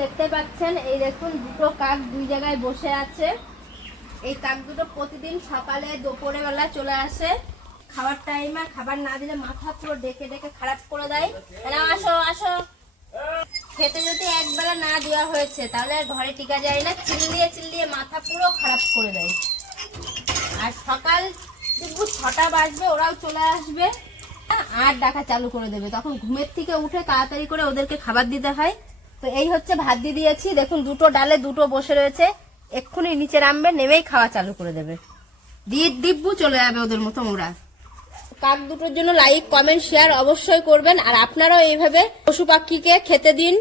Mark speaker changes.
Speaker 1: দেখতে পাচ্ছেন, এই দেখুন দুটো কাক দুই জায়গায় বসে আছে। এই কাক দুটো প্রতিদিন সকালে দুপুরে বেলা চলে আসে। খাবার টাইমে খাবার না দিলে মাথা পুরো ডেকে ডেকে খারাপ করে দেয়। না আসো আসো। খেতে যদি একবেলা না দেওয়া হয়েছে, তাহলে ঘরে টিকা যায় না। চিল্লিয়ে চিল্লিয়ে মাথা পুরো খারাপ করে দেয়। আর সকাল দুপুর ছটা বাজবে, ওরাও চলে আসবে। আর ডাকা চালু করে দেবে। তখন ঘুমের থেকে উঠে তাড়াতাড়ি করে ওদেরকে খাবার দিতে হয়। তো এই হচ্ছে ভাত দিয়ে দিয়েছি। দেখুন, দুটো ডালে দুটো বসে রয়েছে। এক্ষুনি নিচে নামবে, নেমেই খাওয়া চালু করে দেবে। দিয়ে দিব্যু চলে যাবে ওদের মতো ওরা কাক দুটোর জন্য লাইক কমেন্ট শেয়ার অবশ্যই করবেন। আর আপনারাও এইভাবে পশু পাখিকে খেতে দিন।